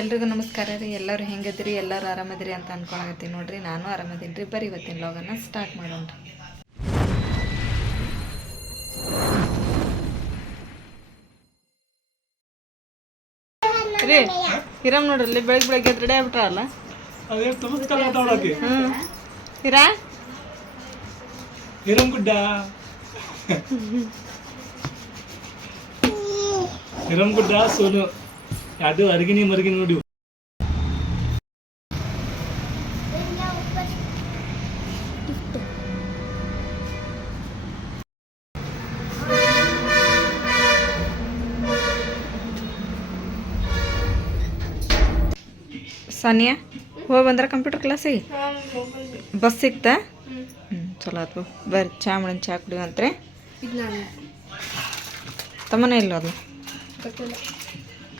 ಎಲ್ರಿಗೂ ನಮಸ್ಕಾರ ರೀ. ಎಲ್ಲರೂ ಹೆಂಗದ್ರಿ? ಎಲ್ಲರೂ ಆರಾಮದಿರಿ ಅಂತ ಅನ್ಕೊಳಕತ್ತೀನಿ ನೋಡ್ರಿ. ನಾನು ಆರಾಮದೀನಿ ರೀ. ಬರೀ ಇವತ್ತಿನ ವ್ಲಾಗನ್ನ ಸ್ಟಾರ್ಟ್ ಮಾಡೋಣ ರೀ. ಹಿರಮ್ ನೋಡ್ರಿ ಬೆಳಗ್ಗೆ ರೆಡಿ ಆಗ್ಬಿಟ್ರಲ್ಲ. ಹಿರಾ ಹಿರಮ್ ಗುಡ್ಡ ಹಿರಮ್ ಗುಡ್ಡ ಸೋನು ಅದು ಅರ್ಗಿನಿ ಮರ್ಗಿನಿ ನೋಡಿ. ಸಾನಿಯಾ ಹೋಗಿ ಬಂದ್ರೆ ಕಂಪ್ಯೂಟರ್ ಕ್ಲಾಸಿಗೆ ಬಸ್ ಸಿಕ್ತಾ? ಚಲೋ ಆಯ್ತು. ಬರ್ರಿ ಚಾ ಮಾಡೋಣ. ಚಾ ಕುಡಿಯುವಂತ್ರಿ. ತಮ್ಮನೇ ಇಲ್ಲ ಅದು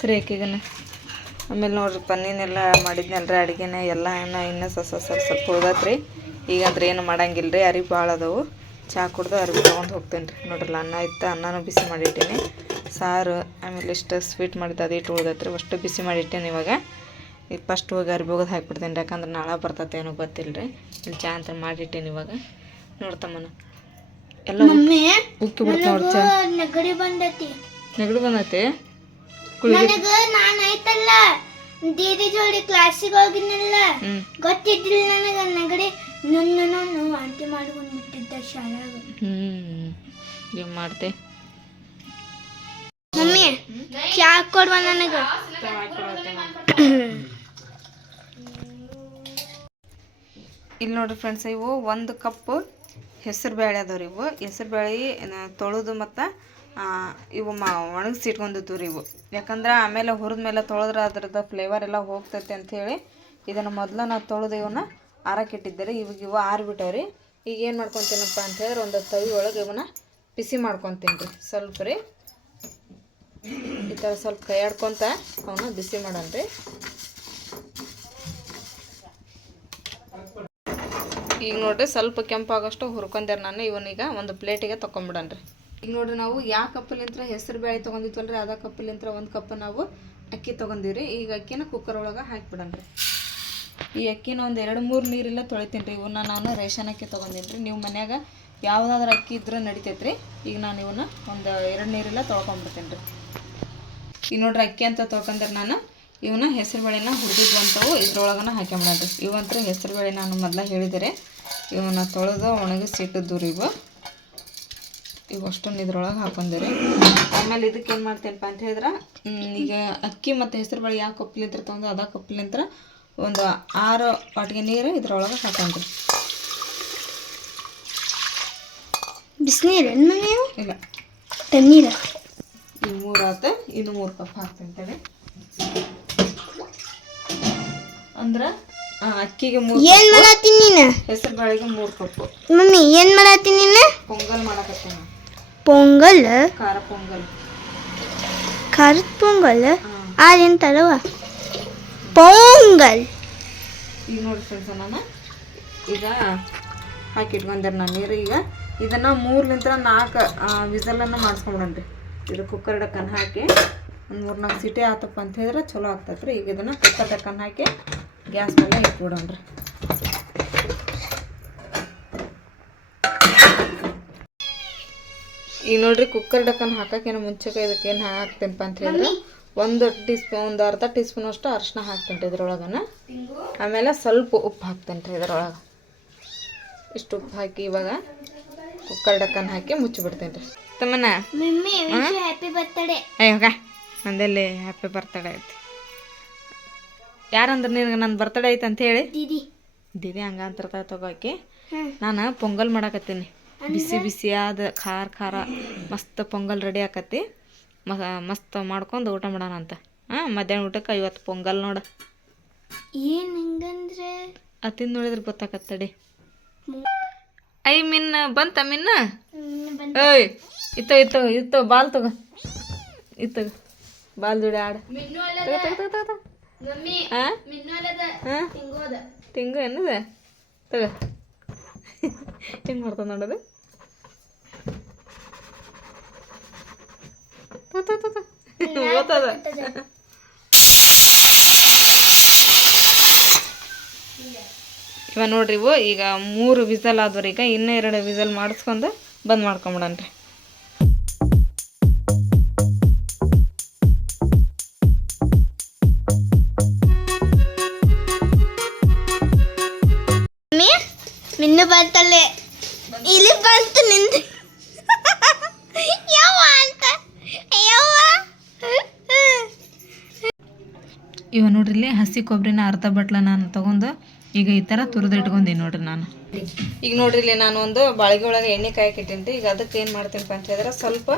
ಕರಿಯಾಕಿಗನ. ಆಮೇಲೆ ನೋಡ್ರಿ ಪನ್ನೀನೆಲ್ಲ ಮಾಡಿದ್ನಲ್ರಿ ಅಡುಗೆನ ಎಲ್ಲ ಇನ್ನೂ ಸ್ವಲ್ಪ ಉಳ್ದತ್ರಿ. ಈಗಂದ್ರೆ ಏನು ಮಾಡಂಗಿಲ್ಲ ರೀ. ಅರಿವಿ ಭಾಳ ಅದಾವು. ಚಾ ಕುಡ್ದು ಅರಿವಿ ತೊಗೊಂಡು ಹೋಗ್ತೇನೆ ರೀ. ನೋಡ್ರಲ್ಲ ಅನ್ನ ಇತ್ತು, ಅನ್ನನೂ ಬಿಸಿ ಮಾಡಿಟ್ಟೇನೆ. ಸಾರು ಆಮೇಲೆ ಇಷ್ಟು ಸ್ವೀಟ್ ಮಾಡಿದ್ದು ಅದಿಟ್ಟು ಉಳ್ದತ್ರಿ. ಅಷ್ಟು ಬಿಸಿ ಮಾಡಿಟ್ಟೇನೆ. ಇವಾಗ ಈಗ ಫಸ್ಟ್ ಹೋಗಿ ಅರಿವಿ ಹೋಗೋದು ಹಾಕಿಬಿಡ್ತೇನೆ ರೀ. ಯಾಕಂದ್ರೆ ನಾಳೆ ಬರ್ತೈತೆ ಏನೋ ಗೊತ್ತಿಲ್ಲ ರೀ. ಇಲ್ಲಿ ಚಾ ಅಂತ ಮಾಡಿಟ್ಟೇನೆ. ಇವಾಗ ನೋಡ್ತಮ್ಮನ ಎಲ್ಲ ಉಕ್ಕಿ ಬಿಡ್ತು ನೋಡಿ. ಚಾ ನೆಗಡಿ ಬಂದೈತಿ. ನಾನಾಯ್ತಲ್ಲ ದೀದಿ ಜೋಡಿ ಕ್ಲಾಸಿಗೆ ಹೋಗಿನಲ್ಲ, ಗೊತ್ತಿದ್ದಿಲ್ಲ ನನಗೆ ನೆಗಡಿ. ನನ್ನ ವಾಂತಿ ಮಾಡ್ಕೊಂಡು ಬಿಟ್ಟಿದ್ದ ಶಾಲೆಯಾಗ. ಏನು ಮಾಡ್ತೆ ಮಮ್ಮಿ? ಚಾ ಕೊಡುವ ನನಗೆ. ಇಲ್ಲಿ ನೋಡ್ರಿ ಫ್ರೆಂಡ್ಸ್, ಇವು 1 ಕಪ್ ಹೆಸರು ಬೇಳೆ ಅದಾವ್ರಿ. ಇವು ಹೆಸರು ಬೇಳೆ ತೊಳೆದು ಮತ್ತು ಇವು ಒಣಗಿಸಿ ಇಟ್ಕೊಂಡಿದ್ದು ರೀ ಇವು. ಯಾಕಂದ್ರೆ ಆಮೇಲೆ ಹುರಿದ ಮೇಲೆ ತೊಳೆದ್ರೆ ಅದ್ರದ್ದು ಫ್ಲೇವರ್ ಎಲ್ಲ ಹೋಗ್ತೈತೆ ಅಂಥೇಳಿ ಇದನ್ನು ಮೊದಲು ನಾವು ತೊಳೆದು ಇವನ್ನ ಆರಕ್ಕಿಟ್ಟಿದ್ದೆ ರೀ. ಇವು ಆರಿಬಿಟ್ಟವ್ರಿ. ಈಗ ಏನು ಮಾಡ್ಕೊತೀನಪ್ಪ ಅಂತೇಳಿದ್ರೆ ಒಂದು ತವಿ ಒಳಗೆ ಇವನ್ನ ಬಿಸಿ ಮಾಡ್ಕೊತೀನಿ ರೀ. ಸ್ವಲ್ಪ ರೀ ಈ ಥರ ಸ್ವಲ್ಪ ಕೈ ಆಡ್ಕೊತ ಅವನ್ನ ಬಿಸಿ ಮಾಡೋಣ ರೀ. ಈಗ ನೋಡ್ರಿ ಸ್ವಲ್ಪ ಕೆಂಪಾಗೋಷ್ಟು ಹುರ್ಕೊಂಡ್ಯಾರ ನಾನು. ಇವನೀಗ ಒಂದು ಪ್ಲೇಟಿಗೆ ತೊಗೊಂಬಿಡೋಣ ರೀ. ಈಗ ನೋಡ್ರಿ ನಾವು ಯಾವ ಕಪ್ಪಲಿಂತ್ರ ಹೆಸರು ಬೇಳೆ ತೊಗೊಂಡಿದ್ವಲ್ಲ ರೀ, ಅದೇ ಕಪ್ಪಲಿಂತ್ರ 1 ಕಪ್ ನಾವು ಅಕ್ಕಿ ತೊಗೊಂಡಿವಿ ರೀ. ಈಗ ಅಕ್ಕಿನ ಕುಕ್ಕರ್ ಒಳಗೆ ಹಾಕಿಬಿಡೋಣ ರೀ. ಈ ಅಕ್ಕಿನ ಒಂದು 2-3 ನೀರೆಲ್ಲ ತೊಳಿತೀನಿ ರೀ. ಇವನ್ನ ನಾನು ರೇಷನ್ ಅಕ್ಕಿ ತೊಗೊಂಡಿನಿ ರೀ. ನೀವು ಮನ್ಯಾಗ ಯಾವುದಾದ್ರೂ ಅಕ್ಕಿ ಇದ್ರೆ ನಡಿತೈತೆ ರೀ. ಈಗ ನಾನು ಇವನ್ನ ಒಂದು 2 ನೀರೆಲ್ಲ ತೊಳ್ಕೊಂಬಿಡ್ತೀನಿ ರೀ. ಈಗ ನೋಡ್ರಿ ಅಕ್ಕಿ ಅಂತ ತೊಳ್ಕೊಂಡ್ರೆ ನಾನು ಇವನ್ನ ಹೆಸರು ಬೇಳೆನ ಹುರಿದಿದ್ವು ಅಂತವು ಇದ್ರೊಳಗನ ಹಾಕ್ಕೊಂಬಿಡೋಣ ರೀ. ಇವಂತ್ರ ಹೆಸರು ಬೇಳೆ ನಾನು ಮೊದಲ ಹೇಳಿದರೆ ಇವನ್ನ ತೊಳೆದು ಒಣಗಿಸಿ ಇಟ್ಟಿದ್ದು ರೀ. ಇವು ಅಷ್ಟೊಂದು ಇದ್ರೊಳಗೆ ಹಾಕೊಂಡಿರಿ. ಆಮೇಲೆ ಇದಕ್ಕೆ ಏನು ಮಾಡ್ತೇನಪ್ಪ ಅಂತ ಹೇಳಿದ್ರೆ, ಈಗ ಅಕ್ಕಿ ಮತ್ತು ಹೆಸರು ಬೇಳೆ ಯಾವ ಕಪ್ಲಿಂತ್ರ ತೊಗೊಂಡು ಅದೇ ಕಪ್ಲಿಂತ್ರ ಒಂದು 6 ವಾಟಿಗೆ ನೀರು ಇದ್ರೊಳಗೆ ಹಾಕೊಂಡ್ರಿ. ಬಿಸಿನೀರು ಇಲ್ಲ ತಣ್ಣೀರು. ಈಗ 3 ಆಯ್ತು. ಇನ್ನು 3 ಕಪ್ ಹಾಕ್ತೇನೆ. ಅಂದ್ರೆ ಅಕ್ಕಿಗೆ 3 ಏನ್ ಮಾಡತ್ತೀನಿ ನೀನು? ಹೆಸರು ಬೇಳೆಗೆ 3 ಕಪ್. ಮಮ್ಮಿ ಏನ್ ಮಾಡತ್ತೀನಿ ನೀನು? ಪೊಂಗಲ್ ಮಾಡಕತ್ತೀನಿ. ಪೊಂಗಲ್? ಖಾರ ಪೊಂಗಲ್. ಖಾರದ ಪೊಂಗಲ್? ಅದೇಂತಾರವ ಪೊಂಗಲ್. ಈಗ ನೋಡಿ ಫ್ರೆಂಡ್ಸ್, ನಾನು ಈಗ ಹಾಕಿಟ್ಕೊಂಡೆ ನಾನು ನೀರು. ಈಗ ಇದನ್ನು 3-4 ವಿಸಲನ್ನು ಮಾಡಿಸ್ಕೊಂಬಿಡೋಣ ರೀ. ಇದು ಕುಕ್ಕರ್ ಡಕ್ಕನ್ ಹಾಕಿ ಒಂದು 3-4 ಸೀಟಿ ಆತಪ್ಪ ಅಂತ ಹೇಳಿದ್ರೆ ಚಲೋ ಆಗ್ತೈತೆ ರೀ. ಈಗ ಇದನ್ನು ಕುಕ್ಕರ್ ಡಕ್ಕನ್ ಹಾಕಿ ಗ್ಯಾಸ್ ಮೇಲೆ ಇಟ್ಬಿಡೋಣ ರೀ. ಈಗ ನೋಡ್ರಿ ಕುಕ್ಕರ್ ಡಕ್ಕನ್ ಹಾಕೋಕ್ಕೇನು ಮುಂಚೆಗೆ ಇದಕ್ಕೆ ಏನು ಹಾಕ್ತೇನಪ್ಪ ಅಂತ ಹೇಳಿದ್ರೆ ಒಂದು ಅರ್ಧ ಟೀ ಸ್ಪೂನ್ ಅಷ್ಟು ಅರಿಶಿನ ಹಾಕ್ತೇನೆ ರೀ ಇದ್ರೊಳಗನ. ಆಮೇಲೆ ಸ್ವಲ್ಪ ಉಪ್ಪು ಹಾಕ್ತೇನೆ ರೀ ಇದ್ರೊಳಗೆ. ಇಷ್ಟು ಉಪ್ಪು ಹಾಕಿ ಇವಾಗ ಕುಕ್ಕರ್ ಡಕ್ಕನ್ ಹಾಕಿ ಮುಚ್ಚಿಬಿಡ್ತೇನೆ ರೀ. ತಮ್ಮನ ಹ್ಯಾಪಿ ಬರ್ತಡೇ. ಅಯ್ಯೋಗ ನಂದಲ್ಲಿ ಹ್ಯಾಪಿ ಬರ್ತಡೇ ಐತಿ. ಯಾರಂದ್ರೆ ನಿನಗೆ ನನ್ನ ಬರ್ತಡೇ ಐತೆ ಅಂತ ಹೇಳಿ ದೀದಿ ಹಂಗ ಅಂತಿರ್ತಾವ ತಗೋಕಿ. ನಾನು ಪೊಂಗಲ್ ಮಾಡಾಕತ್ತೀನಿ. ಬಿಸಿ ಬಿಸಿಯಾದ ಖಾರ ಮಸ್ತ್ ಪೊಂಗಲ್ ರೆಡಿ ಆಕತಿ. ಮಸ್ತ್ ಮಾಡ್ಕೊಂಡು ಊಟ ಮಾಡೋಣ ಅಂತ. ಮಧ್ಯಾಹ್ನ ಊಟಕ್ಕೆ 50 ಪೊಂಗಲ್ ನೋಡ. ಏನು ಹಂಗಂದ್ರೆ ತಿಂದು ನೋಡಿದ್ರೆ ಗೊತ್ತಾಕತ್ತಡಿ. ಮಿನ್ನ ಬಂತ ಮಿನ್ನ? ಏಯ್ ಇತ್ತು ಬಾಲ್ ತಗೋ. ಇತ್ತು ಬಾಲ್ ದುಡಿ ಆಡ. ತಿಂಗು ಏನದ ತಗೋ. ಹೆಂಗೆ ಮಾಡ್ತದೆ ನೋಡೋದು. ಓದ್ತದ ಇವಾಗ ನೋಡ್ರಿ ಇವು ಈಗ 3 ವಿಸಲ್ ಆದ್ರಿ. ಈಗ ಇನ್ನೂ 2 ವಿಸಲ್ ಮಾಡಿಸ್ಕೊಂಡು ಬಂದ್ ಮಾಡ್ಕೊಂಬಿಡನ್ರಿ. ಮಿನ್ನು ಬಂತಲ್ಲೇ ಇಲ್ಲಿ ಬಂತು ನಿಂದು ಯಾವ ಅಂತ ಯಾವ ಇವ ನೋಡ್ರಿ ಇಲ್ಲಿ ಹಸಿ ಕೊಬ್ಬರಿನ ಅರ್ಧ ಬಟ್ಲ ನಾನು ತೊಗೊಂಡು ಈಗ ಈ ಥರ ತುರಿದು ಇಟ್ಕೊಂಡೀನಿ ನೋಡ್ರಿ ನಾನು. ಈಗ ನೋಡ್ರಿ ಇಲ್ಲಿ ನಾನು ಒಂದು ಬಾಳಿಗೆ ಒಳಗೆ ಎಣ್ಣೆ ಕಾಯಕ್ಕಿಟ್ಟೀನಿ ರೀ. ಈಗ ಅದಕ್ಕೆ ಏನು ಮಾಡ್ತೀನಪ್ಪ ಅಂತ ಹೇಳಿದ್ರೆ ಸ್ವಲ್ಪ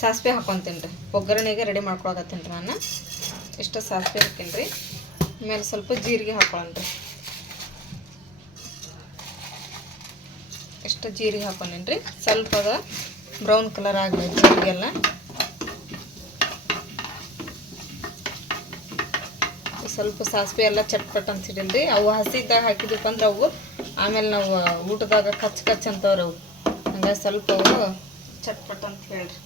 ಸಾಸಿವೆ ಹಾಕ್ಕೊಂತೀನಿ ರೀ. ಒಗ್ಗರಣೆಗೆ ರೆಡಿ ಮಾಡ್ಕೊಳಕತ್ತೀನಿ ರೀ ನಾನು. ಇಷ್ಟು ಸಾಸಿವೆ ಹಾಕ್ತೀನಿ ರೀ. ಆಮೇಲೆ ಸ್ವಲ್ಪ ಜೀರಿಗೆ ಹಾಕೊಳ್ಳೋಣ ರೀ. ಇಷ್ಟು ಜೀರಿಗೆ ಹಾಕೊಂಡೀನಿ ರೀ. ಸ್ವಲ್ಪ ಅದ ಬ್ರೌನ್ ಕಲರ್ ಆಗಬೇಕು ಜೀರಿಗೆಲ್ಲ. ಸ್ವಲ್ಪ ಸಾಸಿವೆ ಎಲ್ಲ ಚಟ್ಪಟ್ ಅಂತ ಸಿಡಿಲ್ರಿ. ಅವು ಹಸಿದಾಗ ಹಾಕಿದ್ವಪ್ಪ ಅಂದ್ರೆ ಅವು ಆಮೇಲೆ ನಾವು ಊಟದಾಗ ಕಚ್ ಕಚ್ ಅಂತವ್ರಿ ಅವು. ಹಂಗಾಗಿ ಸ್ವಲ್ಪ ಅವು ಚಟ್ಪಟ್ ಅಂತ ಹೇಳ್ರಿ.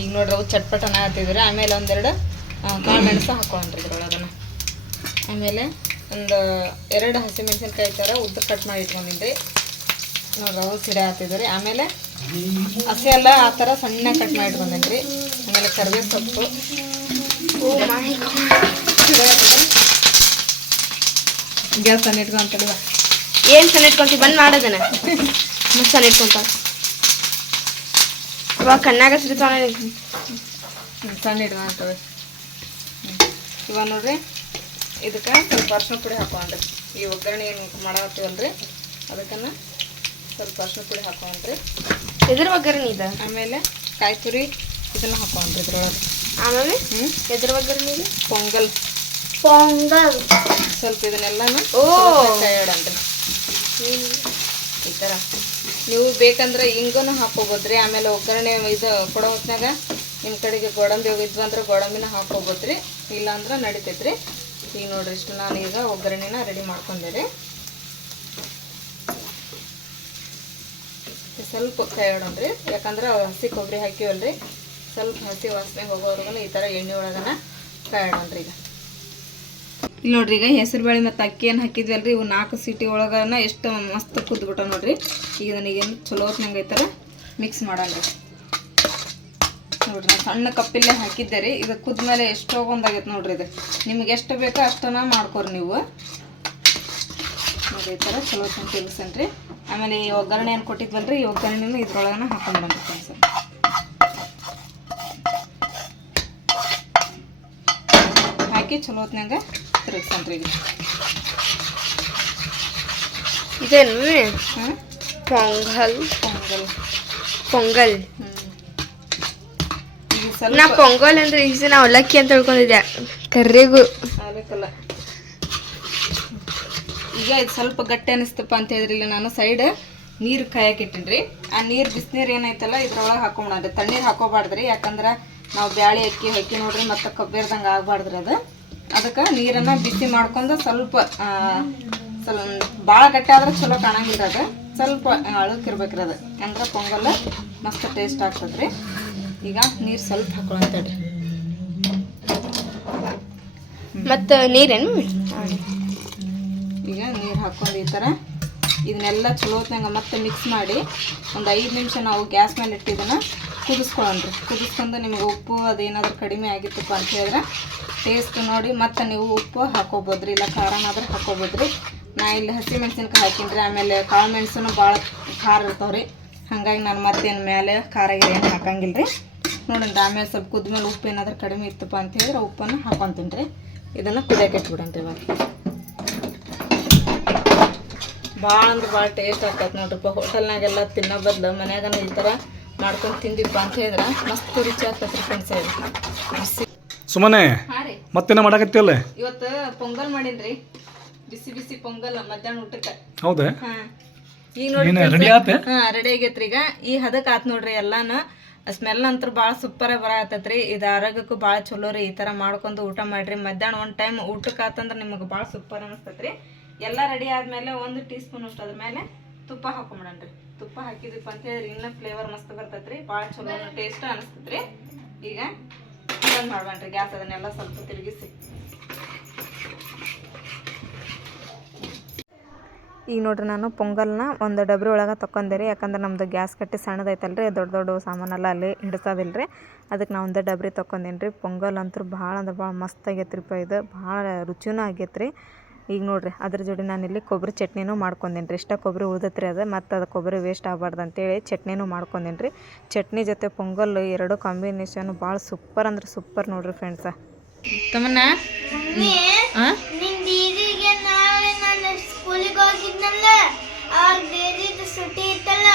ಈಗ ನೋಡ್ರಿ ಅವು ಚಟ್ಪಟ್ ಅನ್ನತ್ತಿದ್ರಿ. ಆಮೇಲೆ ಒಂದೆರಡು ಕಾಳು ಮೆಣಸು ಹಾಕೊಳ್ಳೋಣ್ರಿ ಇದ್ರೊಳಗನ. ಆಮೇಲೆ ಒಂದು 2 ಹಸಿಮೆಣಸಿನ್ಕಾಯಿ ಥರ ಉದ್ದ ಕಟ್ ಮಾಡಿ ಇಟ್ಕೊಂಡಿದ್ರಿ ನೋಡ್ರಿ. ಅವು ಸಿಡೆ ಹಾಕ್ತಿದ್ರಿ. ಆಮೇಲೆ ಹಸಿ ಎಲ್ಲ ಆ ಥರ ಸಣ್ಣ ಕಟ್ ಮಾಡಿ ಇಟ್ಕೊಂಡೇನ್ರಿ. ಆಮೇಲೆ ಕರಿಬೇವು ಸೊಪ್ಪು ಗ್ಯಾಸ್ ಸಣ್ಣ ಇಟ್ಕೊಂತಲ್ವ. ಏನು ಸಣ್ಣ ಇಟ್ಕೊಂತೀವಿ ಬಂದು ಮಾಡೋದನ್ನ ಮತ್ತೆ ಸಣ್ಣ ಇಟ್ಕೊಂತ ಇವಾಗ ಕಣ್ಣಾಗ ಸಿಡ್ತಾನೆ ಸಣ್ಣ ಇಟ್ಕೊಂತವೆ. ಇವಾಗ ನೋಡ್ರಿ ಇದಕ್ಕೆ ಸ್ವಲ್ಪ ಅರ್ಶಿನ ಪುಡಿ ಹಾಕೊಂಡ್ರಿ. ಈ ಒಗ್ಗರಣೆ ಏನು ಮಾಡತ್ತೀವಲ್ರಿ ಅದಕ್ಕನ್ನ ಸ್ವಲ್ಪ ಅರ್ಶಿನ ಪುಡಿ ಹಾಕೊಂಡ್ರಿ. ಎದ್ರ ಒಗ್ಗರಣೆ ಇದೆ. ಆಮೇಲೆ ಕಾಯಿ ತುರಿ ಇದನ್ನ ಹಾಕೊಂಡ್ರಿ ಇದ್ರೊಳಗೆ. ಆಮೇಲೆ ಎದ್ರ ಒಗ್ಗರಣೆ ಇದೆ. ಪೊಂಗಲ್ ಸ್ವಲ್ಪ ಇದನ್ನೆಲ್ಲನೂ ಕೈಯಾಡನ್ರಿ ಈ ಥರ. ನೀವು ಬೇಕಂದ್ರೆ ಹಿಂಗನು ಹಾಕೋಬೋದ್ರಿ. ಆಮೇಲೆ ಒಗ್ಗರಣೆ ಇದು ಕೊಡೋ ಹೊತ್ನಾಗ ನಿಮ್ಮ ಕಡೆಗೆ ಗೋಡಂಬಿ ಹೋಗಿದ್ವು ಅಂದ್ರೆ ಗೋಡಂಬಿನ ಹಾಕೋಬೋದ್ರಿ. ಇಲ್ಲಾಂದ್ರೆ ನಡಿತೈತ್ರಿ. ಈಗ ನೋಡ್ರಿ ಇಷ್ಟು ನಾನು ಈಗ ಒಗ್ಗರಣೆನ ರೆಡಿ ಮಾಡ್ಕೊಂಡೆ. ಸ್ವಲ್ಪ ಕೈಯಾಡೋಣ್ರಿ. ಯಾಕಂದ್ರೆ ಹಸಿ ಕೊಬ್ಬರಿ ಹಾಕಿವಲ್ರಿ. ಸ್ವಲ್ಪ ಹಸಿ ವಾಸನೆ ಹೋಗೋವರೆಗೂ ಈ ಥರ ಎಣ್ಣೆ ಒಳಗನ ಕಾಯಿಡೋಣ್ರಿ. ಈಗ ಇಲ್ಲಿ ನೋಡ್ರಿ ಈಗ ಹೆಸರುಬೇಳೆ ಮತ್ತು ಅಕ್ಕಿ ಏನು ಹಾಕಿದ್ವಲ್ರಿ ಇವು 4 ಸೀಟಿ ಒಳಗನ ಎಷ್ಟು ಮಸ್ತ್ ಕುದ್ಬಿಟ್ಟ ನೋಡ್ರಿ. ಈಗ ನನಗೇನು ಚಲೋ ಹೊತ್ನಂಗೆ ಈ ಥರ ಮಿಕ್ಸ್ ಮಾಡೋಣ್ರಿ. ನೋಡ್ರಿ ನಾನು ಸಣ್ಣ ಕಪ್ಪಿಲ್ಲೇ ಹಾಕಿದ್ದೆ ರೀ. ಇದು ಕುದ್ಮೇಲೆ ಎಷ್ಟೋ ಒಂದಾಗೈತೆ ನೋಡ್ರಿ. ಇದು ನಿಮ್ಗೆ ಎಷ್ಟು ಬೇಕೋ ಅಷ್ಟನ್ನ ಮಾಡ್ಕೊರಿ ನೀವು. ನೋಡ್ರಿ ಈ ಥರ ಚಲೋ ಹೊತ್ತು ತಿಳ್ಸನ್ರಿ. ಆಮೇಲೆ ಈ ಒಗ್ಗರಣೆ ಏನು ಕೊಟ್ಟಿದ್ವಲ್ರಿ ಈ ಒಗ್ಗರಣೆನ ಇದ್ರೊಳಗನ ಹಾಕೊಂಡ್ಬಂದ್ರಿ ಫ್ರೆಂಡ್ಸ್. ಹಾಕಿ ಚಲೋ ಹೊತ್ನಾಗ ತಿರುಗಿಸನ್ರಿ. ಈಗ ಇದೇನು ಹಾಂ ಪೊಂಗಲ್ ಪೊಂಗಲ್ ಪೊಂಗಲ್ ಈಗ ನಾ ಸ್ವಲ್ಪ ಪೊಂಗಲ್ ಅಂದ್ರೆ ಈಗ ನಾ ಅವಲಕ್ಕಿ ಅಂತ ತಿಳ್ಕೊಂಡಿದ್ದೆ ಕರ್ರಿಗೂ ಆಗಬೇಕಲ್ಲ. ಈಗ ಇದು ಸ್ವಲ್ಪ ಗಟ್ಟಿ ಅನಿಸ್ತಪ್ಪ ಅಂತ ಹೇಳಿದ್ರಿ. ಇಲ್ಲಿ ನಾನು ಸೈಡ್ ನೀರು ಕಾಯಕ್ಕಿಟ್ಟಿನ್ರಿ. ಆ ನೀರು ಬಿಸಿನೀರು ಏನೈತಲ್ಲ ಇದ್ರೊಳಗೆ ಹಾಕೊಂಡ್ರಿ. ತಣ್ಣೀರು ಹಾಕೋಬಾರ್ದ್ರಿ. ಯಾಕಂದ್ರೆ ನಾವು ಬ್ಯಾಳಿ ಅಕ್ಕಿ ಹಾಕಿ ನೋಡ್ರಿ ಮತ್ತು ಕಬ್ಬಿರ್ದಂಗೆ ಆಗಬಾರ್ದ್ರಿ. ಅದಕ್ಕೆ ನೀರನ್ನು ಬಿಸಿ ಮಾಡ್ಕೊಂಡು ಸ್ವಲ್ಪ ಭಾಳ ಗಟ್ಟಿ ಆದ್ರೆ ಚಲೋ ಕಾಣಂಗಿಲ್ಲ. ಅದು ಸ್ವಲ್ಪ ಅಳಕ್ಕಿರ್ಬೇಕ್ರಿ. ಅದು ಅಂದ್ರೆ ಪೊಂಗಲ್ ಮಸ್ತ್ ಟೇಸ್ಟ್ ಆಗ್ತದ್ರಿ. ಈಗ ನೀರು ಸ್ವಲ್ಪ ಹಾಕೊಳ್ಳೋಂತೇಳ್ರಿ. ಮತ್ತು ನೀರೇನು ಈಗ ನೀರು ಹಾಕ್ಕೊಂಡು ಈ ಥರ ಇದನ್ನೆಲ್ಲ ಚಲೋ ಹೊತ್ನಾಗ ಮತ್ತೆ ಮಿಕ್ಸ್ ಮಾಡಿ ಒಂದು 5 ನಿಮಿಷ ನಾವು ಗ್ಯಾಸ್ ಮೇಲೆ ಇಟ್ಟಿದ್ದನ್ನು ಕುದಿಸ್ಕೊಳ್ಳೋಣ್ರಿ. ಕುದಿಸ್ಕೊಂಡು ನಿಮಗೆ ಉಪ್ಪು ಅದೇನಾದ್ರೂ ಕಡಿಮೆ ಆಗಿತ್ತಪ್ಪ ಅಂತ ಹೇಳಿದ್ರೆ ಟೇಸ್ಟ್ ನೋಡಿ ಮತ್ತೆ ನೀವು ಉಪ್ಪು ಹಾಕೋಬೋದ್ರಿ. ಇಲ್ಲ ಖಾರನಾದ್ರೂ ಹಾಕೋಬೋದ್ರಿ. ನಾ ಇಲ್ಲಿ ಹಸಿ ಮೆಣಸಿನ್ಕಾಯಿ ಹಾಕಿನ್ರಿ. ಆಮೇಲೆ ಕಾಳು ಮೆಣಸನ್ನು ಭಾಳ ಖಾರ ಇರ್ತಾವ್ರಿ. ಹಾಗಾಗಿ ನಾನು ಮತ್ತೇನು ಮೇಲೆ ಖಾರ ಏನು ಹಾಕಂಗಿಲ್ಲ ರೀ. ನೋಡೋಣ ಆಮೇಲೆ ಸ್ವಲ್ಪ ಕುದ್ಮೇಲೆ ಉಪ್ಪು ಏನಾದ್ರೂ ಕಡಿಮೆ ಇತ್ತಪ್ಪ ಅಂತ ಹೇಳಿದ್ರೆ ಉಪ್ಪನ್ನು ಹಾಕೊತೀನಿ ರೀ. ಇದನ್ನು ಕುದಿಯೋಕೆ ಇಟ್ಬಿಡೋಣ್ರಿ. ಇವಾಗ ಭಾಳ ಅಂದ್ರೆ ಭಾಳ ಟೇಸ್ಟ್ ಆಗ್ತೈತೆ ನೋಡ್ರಿಪ್ಪ. ಹೋಟೆಲ್ನಾಗೆಲ್ಲ ತಿನ್ನೋ ಬದಲು ಮನ್ಯಾಗನ ಈ ಥರ ಮಾಡ್ಕೊಂಡು ತಿಂದಿಪ್ಪ ಅಂತ ಹೇಳಿದ್ರೆ ಮಸ್ತ್ ರುಚಿ ಆಗ್ತೈತೆ ರೀ ಫ್ರೆಂಡ್ಸ್. ಬಿಸಿ ಸುಮ್ಮನೆ ಹಾಂ ರೀ ಮತ್ತೇನ ಮಾಡಕತ್ತಿಯಲ್ಲ. ಇವತ್ತು ಪೊಂಗಲ್ ಮಾಡೀನಿ. ಬಿಸಿ ಬಿಸಿ ಪೊಂಗಲ್ ಮಧ್ಯಾಹ್ನ ಊಟಕ್ಕೆ. ಹೌದಾ? ಹಾಂ ಈಗ ನೋಡಿ ರೆಡಿ ಆತೆ. ಹಾಂ ರೆಡಿ ಆಗೈತ್ರಿ. ಈಗ ಈ ಹದಕ್ಕೆ ಆತು ನೋಡ್ರಿ. ಎಲ್ಲಾನು ಸ್ಮೆಲ್ ಅಂತೂ ಭಾಳ ಸೂಪರಾಗಿ ಬರತ್ತೈತ್ರಿ. ಇದು ಆರೋಗ್ಯಕ್ಕೂ ಭಾಳ ಚಲೋ ರೀ. ಈ ಥರ ಮಾಡ್ಕೊಂಡು ಊಟ ಮಾಡಿರಿ. ಮಧ್ಯಾಹ್ನ ಒಂದು ಟೈಮ್ ಊಟಕ್ಕೆ ಆತಂದ್ರೆ ನಿಮಗೆ ಭಾಳ ಸೂಪರ್ ಅನಿಸ್ತೈತ್ರಿ. ಎಲ್ಲ ರೆಡಿ ಆದಮೇಲೆ 1 ಟೀ ಸ್ಪೂನ್ ಅಷ್ಟು ಅದ್ರ ಮೇಲೆ ತುಪ್ಪ ಹಾಕೊಂಬಿಡಣ್ರಿ. ತುಪ್ಪ ಹಾಕಿದ್ವಿ ಅಂತ ಹೇಳಿದ್ರೆ ಇನ್ನೂ ಫ್ಲೇವರ್ ಮಸ್ತ್ ಬರ್ತೈತ್ರಿ. ಭಾಳ ಚಲೋ ಟೇಸ್ಟ್ ಅನಿಸ್ತೈತ್ರಿ. ಈಗ ಬಂದ್ ಮಾಡ್ಬಣ್ರಿ ಗ್ಯಾಸ್. ಅದನ್ನೆಲ್ಲ ಸ್ವಲ್ಪ ತಿರುಗಿಸಿ ಈಗ ನೋಡ್ರಿ ನಾನು ಪೊಂಗಲ್ನ ಒಂದು ಡಬ್ರಿ ಒಳಗೆ ತೊಗೊಂಡೆ ರೀ. ಯಾಕಂದ್ರೆ ನಮ್ಮದು ಗ್ಯಾಸ್ ಕಟ್ಟಿ ಸಣ್ಣದೈತಲ್ರಿ, ದೊಡ್ಡ ದೊಡ್ಡ ಸಾಮಾನೆಲ್ಲ ಅಲ್ಲಿ ಹಿಡ್ಸೋದಿಲ್ಲ ರೀ. ಅದಕ್ಕೆ ನಾವು ಒಂದೇ ಡಬ್ರಿ ತೊಗೊಂಡೇನಿ ರೀ. ಪೊಂಗಲ್ ಅಂತೂ ಭಾಳ ಅಂದ್ರೆ ಭಾಳ ಮಸ್ತ್ ಆಗೈತೆ ರೀ ಇದು, ಭಾಳ ರುಚಿನೂ ಆಗೈತೆ ರೀ. ಈಗ ನೋಡಿರಿ ಅದ್ರ ಜೋಡಿ ನಾನಿಲ್ಲಿ ಕೊಬ್ಬರಿ ಚಟ್ನಿನೂ ಮಾಡ್ಕೊಂಡೇನಿ ರೀ. ಇಷ್ಟ ಕೊಬ್ಬರಿ ಉಳ್ದೈತೆ ರೀ ಅದು, ಮತ್ತು ಅದು ಕೊಬ್ಬರಿ ವೇಸ್ಟ್ ಆಗಬಾರ್ದು ಅಂತೇಳಿ ಚಟ್ನಿನೂ ಮಾಡ್ಕೊಂಡೇನಿ ರೀ. ಚಟ್ನಿ ಜೊತೆ ಪೊಂಗಲ್ ಎರಡು ಕಾಂಬಿನೇಷನ್ ಭಾಳ ಸೂಪರ್ ಅಂದ್ರೆ ಸೂಪರ್ ನೋಡಿರಿ ಫ್ರೆಂಡ್ಸ. ತಮ್ಮನ್ನ ನಿನ್ ದೀದಿಗೆ ನಾಳೆ ನಾನು ಸ್ಕೂಲಿಗೆ ಹೋಗಿದ್ನಲ್ಲ, ಅವಾಗ ದೀದಿದು ಸುಟಿ ಇತ್ತಲ್ಲ,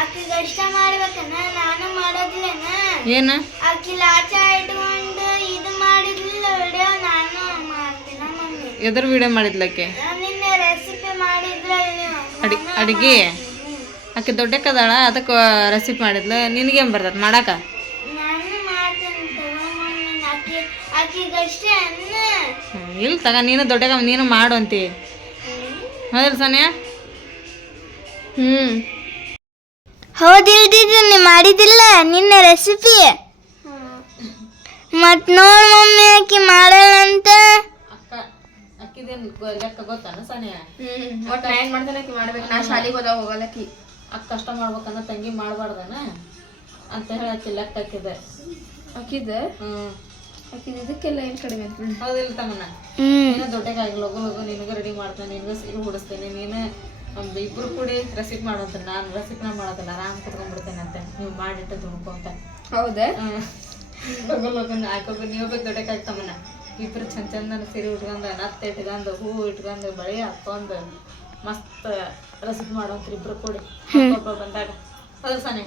ಆಕಿಗೆ ಅಷ್ಟ ಮಾಡ್ಬೇಕನ, ನಾನು ಮಾಡೋದಿಲ್ಲನ. ಏನು ಆಕಿ ಲಾಚ ಇಟ್ಕೊಂಡು ಇದು ಮಾಡಿದ್ಲಿಲ್ಲ ವಿಡಿಯೋ, ನಾನು ಮಾಡ್ತೀನ ಮಮ್ಮಿ. ಎದ್ರ ವಿಡಿಯೋ ಮಾಡಿದ್ಲಕ್ಕೆ? ನಿನ್ನೆ ರೆಸಿಪಿ ಮಾಡಿದ್ರಲ್ಲಿ ಅಡಿಗೆ ಆಕೆ ದೊಡ್ಡಕ್ಕದಾಳ, ಅದಕ್ಕೆ ರೆಸಿಪಿ ಮಾಡಿದ್ಲು. ನಿನಗೇನು ಬರ್ತದೆ ಮಾಡಾಕ? ನಾನು ಮಾಡ್ತೇನೆ ತಗೋ ಮಮ್ಮಿ, ಆಕಿಗಷ್ಟೇ ಅನ್ನ. ಇಲ್ಲ ತಗ, ನೀನು ದೊಡ್ಡಗ ನೀನು ಮಾಡು ಅಂತಿ ಹೌದಲ್ಲ ಸಾನ್ಯಾ? ಹೌದಿಲ್ದಿದ್ದು ನೀ ಮಾಡಿದಿಲ್ಲ ನಿನ್ನೆ ರೆಸಿಪಿ. ಮತ್ ನೋಡ್ ಮಮ್ಮಿ ಆಕಿ ಮಾಡಲ್ಲ ಅಂತ. ಅಕ್ಕ ಅಕ್ಕಿದೇನು ಲೆಕ್ಕ ಗೊತ್ತಾನ ಸಾನ್ಯಾ? ಒಟ್ಟು ನಾ ಏನು ಮಾಡ್ತಾನೆ ಆಕಿ ಮಾಡ್ಬೇಕು, ನಾ ಶಾಲೆಗೆ ಹೋದಾಗ ಹೋಗಲ್ಲಕಿ. ಅಕ್ಕ ಕಷ್ಟ ಮಾಡ್ಬೇಕನ್ನ ತಂಗಿ ಮಾಡಬಾರ್ದನ ಅಂತ ಹೇಳಿ ಆಕಿ ಲೆಕ್ಕ ಹಾಕಿದೆ. ಆಕಿದ ಆಕಿದ ಇದಕ್ಕೆಲ್ಲ ಏನು ಕಡಿಮೆ ಅಂತ. ಹೌದಿಲ್ಲ ತಮ್ಮನ? ನೀನು ದೊಡ್ಡಗಾಗಿ ಲಗು ಲಗು ನಿನಗೂ ರೆಡಿ ಮಾಡ್ತೇನೆ, ನಿನಗೂ ಸೀರೆ ಹುಡಿಸ್ತೇನೆ. ನೀನು ಒಂದು ಇಬ್ರು ಕೂಡಿ ರೆಸಿಪಿ ಮಾಡೋದು, ನಾನು ರೆಸಿಪಿನ ಮಾಡೋದಿಲ್ಲ, ಆರಾಮ್ ಕುತ್ಕೊಂಡ್ಬಿಡ್ತೇನೆ ಅಂತ ನೀವು ಮಾಡಿಟ್ಟು ದುಡ್ಕೊಂತ. ಹೌದಾ? ಲಗು ಲಗುನ್ ಹಾಕೋಬೇಕು. ನೀವು ಬೇಕು ದೊಡ್ಡಕ್ಕಾಗಿ ತಮ್ಮನ ಇಬ್ರು ಚಂದನ ಸೀರೆ ಉಟ್ಕೊಂಡು ನತ್ತು ಇಟ್ಕೊಂಡು ಹೂವು ಇಟ್ಕೊಂಡು ಬಳಿ ಹಾಕೊಂಡು ಮಸ್ತ್ ರೆಸಿಪಿ ಮಾಡೋಂತ್ರಿ ಇಬ್ರು ಕೂಡಿ ಬಂದಾಗ. ಹೌದು ಸಾನೆ?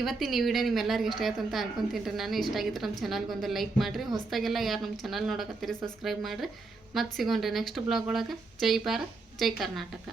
ಇವತ್ತಿನ ಈ ವಿಡಿಯೋ ನಿಮ್ಮೆಲ್ಲರಿಗೂ ಇಷ್ಟ ಆಯ್ತು ಅಂತ ಅನ್ಕೊಂತೀನಿ ರೀ ನಾನು. ಇಷ್ಟ ಆಗಿದ್ರೆ ನಮ್ಮ ಚಾನಲ್ಗೆ ಒಂದು ಲೈಕ್ ಮಾಡಿರಿ. ಹೊಸದಾಗೆಲ್ಲ ಯಾರು ನಮ್ಮ ಚಾನಲ್ ನೋಡಕತ್ತೀರಿ ಸಬ್ಸ್ಕ್ರೈಬ್ ಮಾಡಿರಿ. ಮತ್ತೆ ಸಿಗೋಣ್ರಿ ನೆಕ್ಸ್ಟ್ ಬ್ಲಾಗ್ ಒಳಗೆ. ಜೈ ಭಾರತ್, ಜೈ ಕರ್ನಾಟಕ.